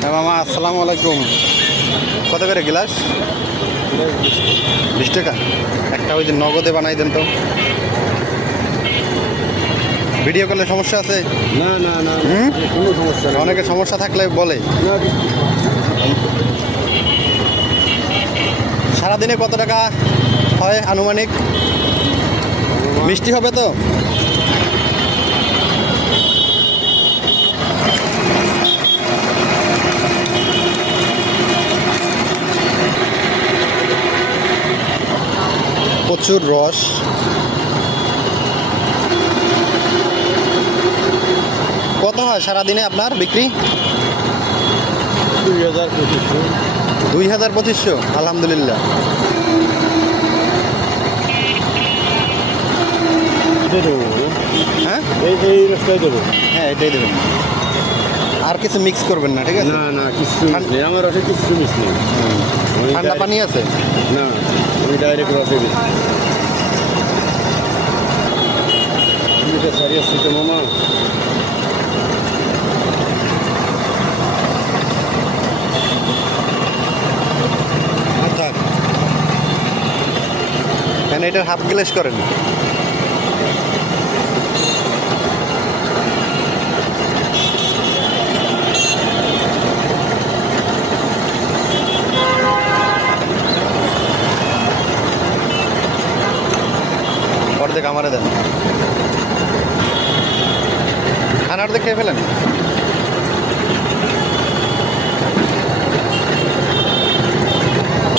হ্যাঁ মামা, আসসালামু আলাইকুম। কত করে গ্লাস? 20 টাকা একটা। ওই যে নগদে বানাই দেন তো। ভিডিও করলে সমস্যা আছে? না না না, কোনো সমস্যা নেই। অনেকের সমস্যা থাকলে বলে। সারাদিনে কত টাকা হয় আনুমানিক? মিষ্টি হবে তো? প্রচুর রস। কত হয় সারাদিনে আপনার বিক্রি? 2000-2500। আলহামদুলিল্লাহ। হ্যাঁ এই রাস্তায় দেবো। হ্যাঁ, এটাই দেবেন। আর কিছু মিক্স করবেন না, ঠিক আছে? না না, কিছু নেই আমার রসে, কিছু মিস নেই। ঠান্ডা পানি আছে? না, আমি ডাইরেক্ট রসে দিই। সারি আসছে তো মামা। কেন এটার হাফ গ্লাস করেন? অর্ধেক আমারে দেন। খান, অর্ধেক খেয়ে ফেলেন।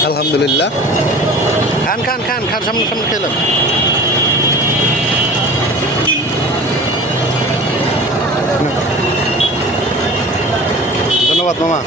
আলহামদুলিল্লাহ। খান খান খান খান, সামনে সামনে খেলাম। ধন্যবাদ মামা।